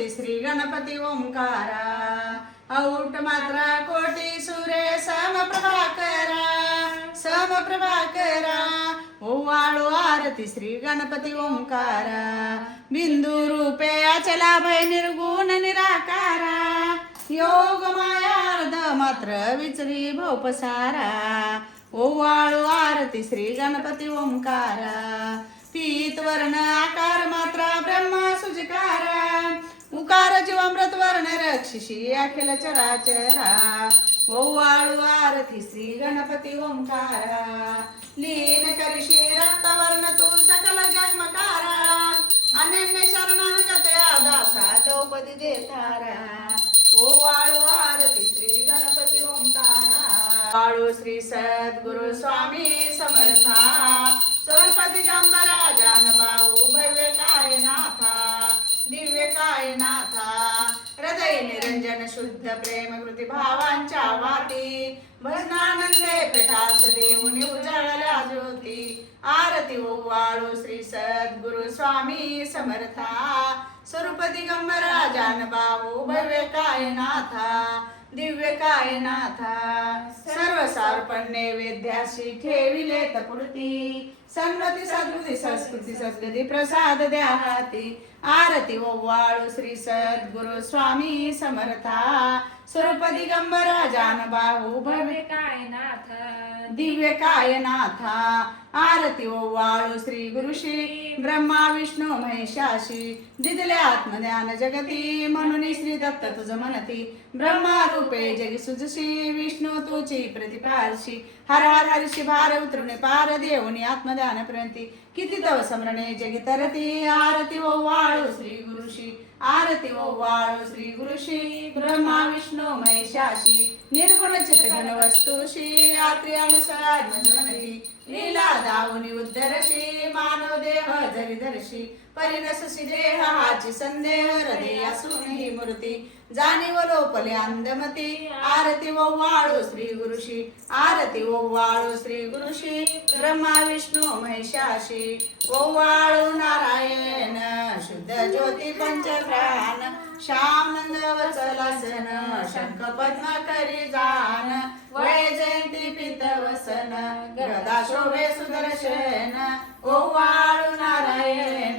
आरती श्री गणपती ओंकारा औट मात्रा कोटी सुरे समप्रभाकरा ओवाळो आरती श्री गणपती ओंकारा बिंदू रूपे अचला भय निर्गुण निराकारा योग माया अर्ध मात्र विचरी भोपसारा ओवाळो आरती श्री गणपती ओंकारा पीत वर्ण आकार मात्रा ब्रह्मा सुजकारा उकार जीवामृत वर्ण रक्षिषी अखिल चराचरा ओवाळू आरती श्री गणपती ओंकारा लीन करिषी रक्तवर्ण तू सकल जन्मकारा अनन्य शरणागतया दासा द्रौपदी देतारा ओवाळू आरती श्री गणपती ओंकारा वाळू श्री सद्गुरु स्वामी समर्था सरपती गंभरा जानबाऊ भव्य काय नाथा दिव्य काय नाथा हृदय निरंजन शुद्ध प्रेम कृती भावांच्या वाती भजनानंदे प्रकाश देऊनी उजाळल्या ज्योती आरती ओवाळू श्री सद्गुरु स्वामी समर्था स्वरूप दिगंबरा जानबाऊ भव्य काय नाथा दिव्य काय नाथा सर्व सार्पण नैवेद्याशी ठेविले तपुर्ती संगती सद्गुती संस्कृती सद्गती प्रसाद द्या हाती आरती ओवाळू श्री सद्गुरु स्वामी समर्था स्वरूप दिगंबरा जानबाहू भव्य काय नाथा दिव्य काय नाथा आरती ओवाळू श्री गुरुशी ब्रह्मा विष्णू महेशाशी दिदले आत्मज्ञान जगती म्हणून श्री दत्त तुझ म्हणती ब्रह्मा रूपे जगी सुजशी विष्णू तुची प्रतिपारशी हर हर हर्षी भार उतरणे पार देवनी आत्मज्ञान प्रंती किती तव समरणे जगी तरती आरती ओवाळू श्री गुरुशी आरती ओवाळू श्री गुरुशी ब्रह्मा विष्णू महेशाशी निर्गुण चितघन वस्तुशी आत्री अनुसार म्हणती लीला दावनी उद्धरशी मानव देह जरीधरशी परिणसशी देह हाची संदेह हृदय असून ही मूर्ती जाणीव लोपले अंधमती आरती ओवाळू श्री गुरुशी आरती ओवाळू श्री गुरुशी ब्रह्मा विष्णू महेशाशी ओवाळू नारायण शुद्ध ज्योती पंचप्राण श्याम नंद वचलासन शंख पद्म करी जान वय जयंती पित वसन गदा शोभे सुदर्शन ओवाळू नारायण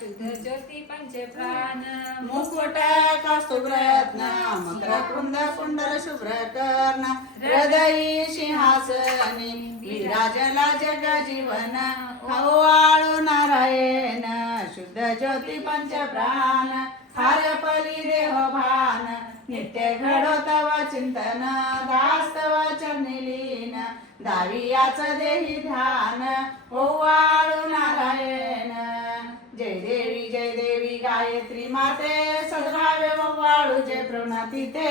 शुद्ध ज्योती पंचप्राण मुकुट कौस्तुभ रत्न मकर कुंड कुंडल शुभ्र कर्ण हृदयी सिंहासनी विराजला जग जीवन ओवाळू नारायण शुद्ध ज्योती पंचप्राण हर परी देह भान नित्य घडो तव चिंतन दास तव चरणी लीन दावी याच देही ध्यान ओवाळू नारायण जय देवी गायत्री माते सद्भावे ओवाळू जय प्रवनाती ते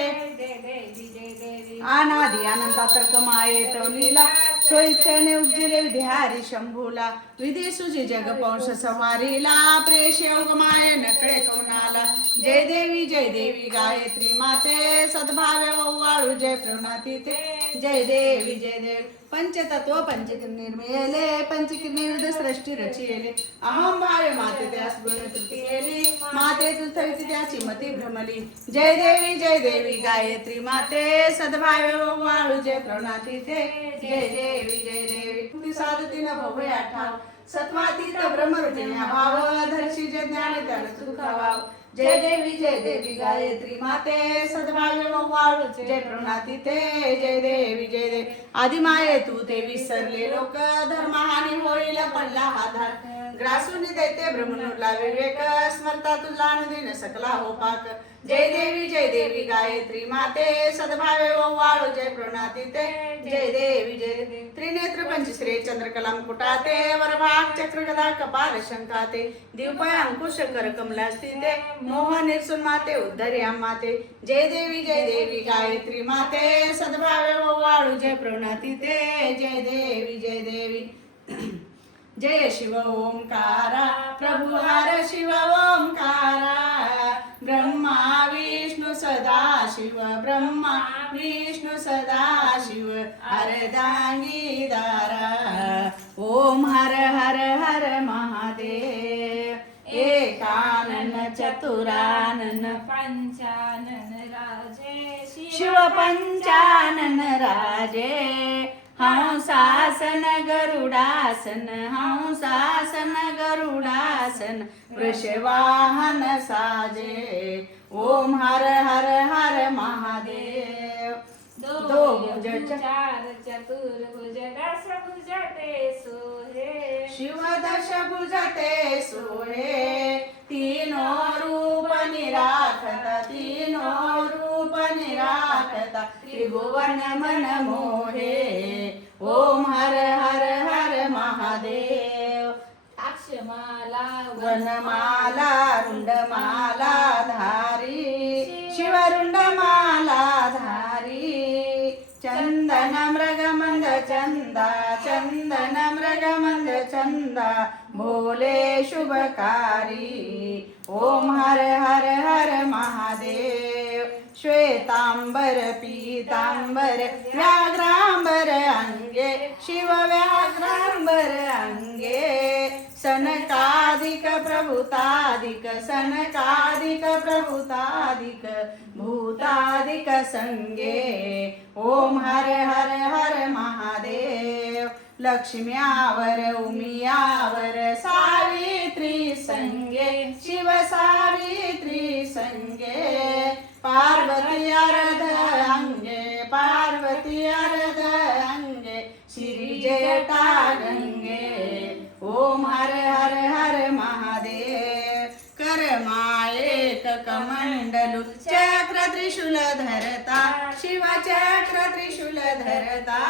अनादि अनंता तर्क मायेत लीला सोईच्छेने उपजिले विधिहारी शंभूला विधी सुजी जग पौंश संवारीला प्रेष योग माये नकळे कोणाला जय देवी गायत्री माते सद्भावे ओवाळू जय प्रवनाती ते जय देवी पंचतत्व पंचकिर निर्मिले पंचकिर विविध सृष्टी रचिले अहम भावे माते त्यास गुण तृती केली माते तुथविती त्याची मती भ्रमली जय देवी गायत्री माते सद्भावे ओवाळू जय प्रवनाती ते जय देवी साधतीन भव्य आठाव सत्वातीत ब्रह्मरूपिण्या भाव धर्षी जे ज्ञान त्याला सुखावाव जय देवी गायत्री माते सद्भावे ओवाळू जय प्रवनाती ते जय देवी आदिमाये तू ते विसरले लोक धर्महानी होईल पडला आधार ग्रासून देते ब्रह्मनुला विवेक स्मरता तुझा अनुदिन सकला हो पाक जय देवी गायत्री माते सद्भावे ओवाळू जय प्रवनाती ते जय देवी त्रिनेत्र पंचश्री चंद्रकला मुकुटाते वरभाग चक्र गदा कपाल शंकाते दिवपय अंकुश कर कमलास्थिते मोह निर्सुन माते उद्धर्या माते जय देवी गायत्री माते सद्भावे ओवाळू जय प्रवनाती ते जय देवी जय शिव ओंकारा प्रभु हर शिव ओंकारा ब्रह्मा विष्णु सदाशिव ब्रह्मा विष्णु सदाशिव अर्धांगीदारा ओम हर हर हर महादेव एकानन चतुरानन पंचानन राजे शिव पंचानन राजे हंसासन गरुडासन हंसासन गरुडासन वृषवाहन साजे ओम हर हर हर महादेव दो भुज चार चतुर्भुज दश भुज ते सोहे शिव दश भुज ते सोहे तीनों रूप निराखत तीनों रूप निराखत त्रिभुवन मन मोहे ओम हर हर हर महादेव अक्षमाला वनमाला रुंडमाला धारी शिवरुंडमाला धारी चंदन मृगमंद चंदा चंदन मृगमंद चंदा भोले शुभकारी ओम हर हर हर महादेव श्वेतांबर पीतांबर व्याघ्रांबर अंगे शिव व्याघ्रांबर अंगे सनकादिक प्रभुतादिक सनकादिक प्रभुतादिक भूतादिक संगे ओम हर हर हर महादेव लक्ष्म्यावर उमियावर सावित्री संगे शिव सावित्री संगे पार्वती अर्ध अंगे पार्वती अर्ध अंगे श्री जटा गंगे ओम हर हर हर महादेव करमायेक कमंडलु चक्र त्रिशूल धरता शिव चक्र त्रिशूल धरता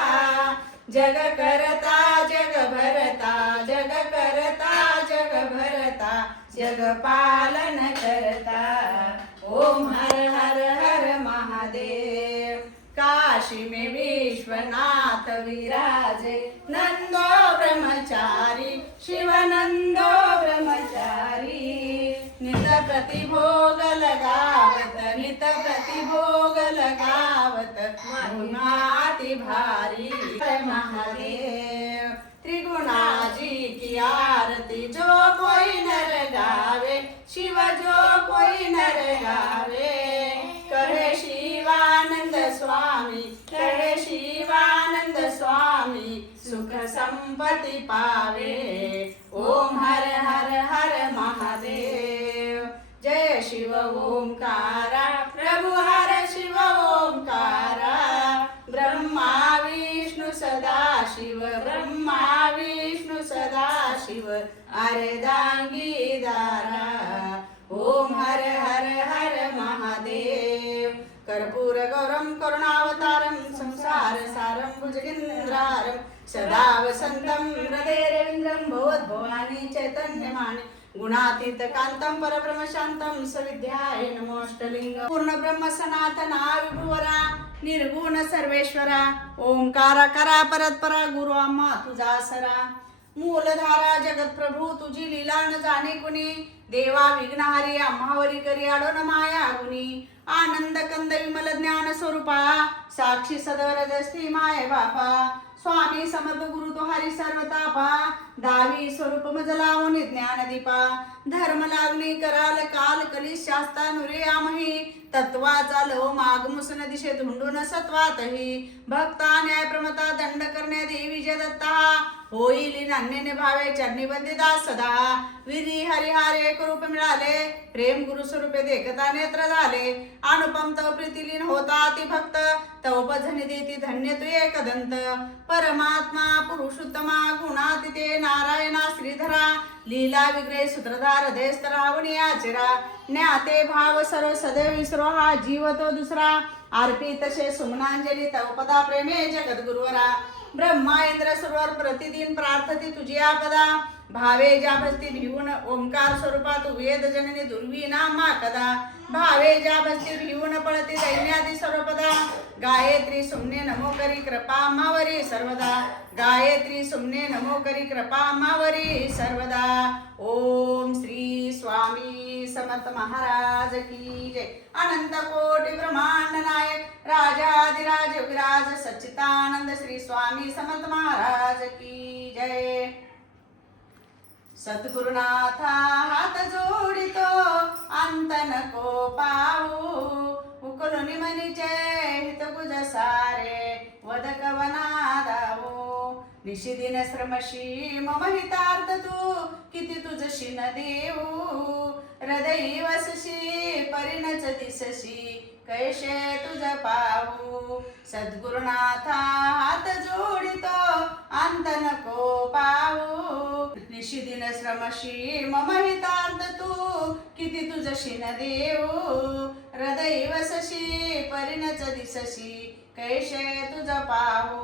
जग करता जग भरता जग करता जग भरता जग पालन करता ओम हर हर हर महादेव काशी में विश्वनाथ विराजे नंदो ब्रह्मचारी शिवानंदो ब्रह्मचारी नित प्रतिभोग लगावत नित प्रतिभोग लगावत गुणाति भारी महादेव त्रिगुणाजी की आरती जो कोई नर गावे शिव जो कोई नर गावे कहे शिवानंद स्वामी कहे शिवानंद स्वामी सुख संपत्ति पावे ओम हर हर हर महादेव जय शिव ओंकारा प्रभु हर शिव ओंकारा ब्रह्मा विष्णु सदा शिव ब्रह्मा विष्णु सदा शिव अर्धांगी दारा ओम हर हर हर महादेव कर्पूर गौरम करुणावतारम संसार सारम भुजगेंद्रारम सदा वसंतम हृदय रवींद्रम भवद्भवानी चैतन्यमानि गुणातीत कांतम परब्रह्म शांतम सविद्याय नमोष्टलिंग पूर्ण ब्रह्म सनातना विभुवरा निर्गुण सर्वेश्वरा ओंकार करा परत्परा गुरु आम्हा तुझा सरा मूलधारा जगत प्रभू तुझी लीला न जाणे कुणी देवा विघ्नहारी आम्हावरी करी आडोन माया गुणी आनंद कंद विमल ज्ञान स्वरूपा साक्षी सदवरद श्री माय बापा स्वामी समर्थ गुरु तो हरी सर्वतापा दावी स्वरूप मज लावून ज्ञान दीपा धर्म लागणी कराल काल कली शास्ता नुरे आमही तत्वाचा लो माग मुसन दिशे धुंडून सत्वातही भक्ता न्याय प्रमता दंड करण्या देवी जय दत्ता होईल नान्य भावे चरणी वंदिता सदा विधी हरिहार एक रूप मिळाले प्रेम गुरु स्वरूपे देखता नेत्र झाले अनुपम तव प्रीतिलीन होता ती भक्त तव भजनी देती धन्य तू एकदंत परमात्मा पुरुषोत्तमा गुणातीते नारायणा श्रीधरा लीला विग्रह सूत्रधार देस्त रावणी आचरा ज्ञाते भाव सर्व सदैव विसरो हा जीव तो दुसरा आरपी तसे सुमनांजली तव पदा प्रेमे जगत गुरुवरा ब्रह्मा इंद्र सर्वर प्रतिदिन प्रार्थती तुझी आपदा भावे ज्या भक्ती भिवून ओंकार स्वरूपा तू वेद जननी दुर्वीना मा कदा भावे ज्या भक्ती भिवून पळती दैन्यादी सर्वपदा गायत्री सुमने नमो करी कृपा मावरी सर्वदा गायत्री सुमने नमो करी कृपा मावरी सर्वदा ओम श्री स्वामी समर्थ महाराज की जय अनंत कोटि ब्रह्मांड नायक राजाधिराज विराज सच्चिदानंद श्री स्वामी समर्थ महाराज की जय। सद्गुरुनाथा हात जोडितो अंत नको पाहू उकलुनी मनीचे हित गुज सारे वद कवना दाऊ निशिदिन श्रमशी मम हितार्थ तू किती तुझशी न देऊ हृदयी वसशी परिणच दिसशी कैसे तुझ पाहू सद्गुरुनाथा हात जोडितो अंत नको पाहू निशिदिन श्रमशी मम हितार्थ तू किती तुझशी न देऊ हृदयी वसशी परिणच दिसशी कैसे तुझ पाहू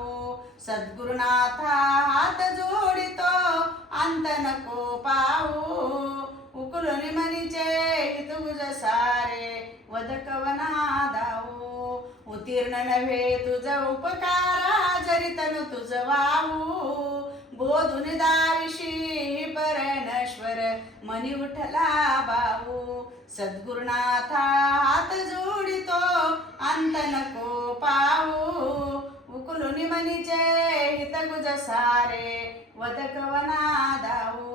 सद्गुरुनाथा हात जोडितो अंत नको पाहू उकलुनी मनीचे हित गुज सारे वद कवना दाऊ उत्तीर्ण नव्हे तुझ उपकारा जरी तनु तुझ वाहू बोधुनी दाविशी परमेश्वर मनी उठला बाहू सद्गुरुनाथा हात जोडितो अंत नको पाहू उकलुनी मनीचे हित गुज सारे वद कवना दाऊ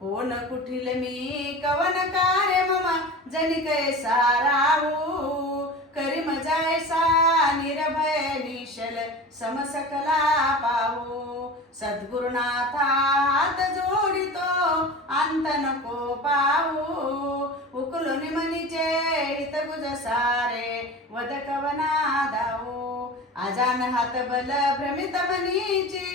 कोण कुठील मी कवन कार्य मम जनी कैसा राहू करी मजायसा निरभय निशल समसकला पाहू सद्गुरुनाथा हात जोडितो अंत नको पाहू उकलुनी मनीचे हित गुज सारे वद कवना दाऊ आजान हात बल भ्रमित मनीची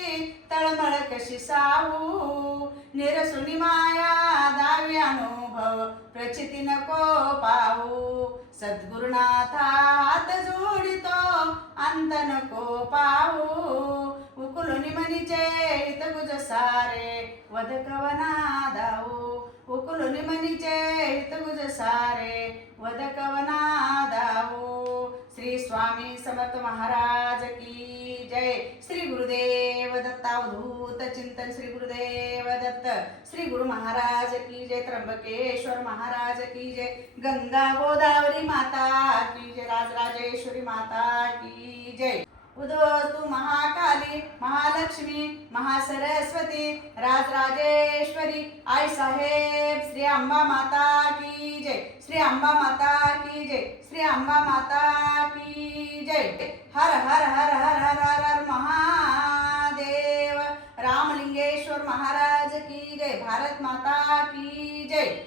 तळमळ कशी साहू निरसुनी माया दावी अनुभव प्रचिती नको पाहू सद्गुरुनाथा हात जोडितो अंत नको पाहू उकलुनी मनीचे हित गुज सारे वद कवना दाऊ उकलुनी मनीचे हित गुज सारे वद कवना दाऊ श्री स्वामी समर्थ महाराज की जय श्री गुरुदेव दत्त अवधूत चिंतन श्री गुरुदेव दत्त श्री गुरु महाराज की जय त्र्यंबकेश्वर महाराज की जय गंगा गोदावरी माता की जय राजराजेश्वरी माता की जय उद्वस्तु महाकाली महालक्ष्मी महासरस्वती राजराजेश्वरी आई साहेब श्री अंबा माता की जय श्री अंबा माता की जय श्री अंबा माता की जय हर हर हर हर हर हर हर महादेव रामलिंगेश्वर महाराज की जय भारत माता की जय।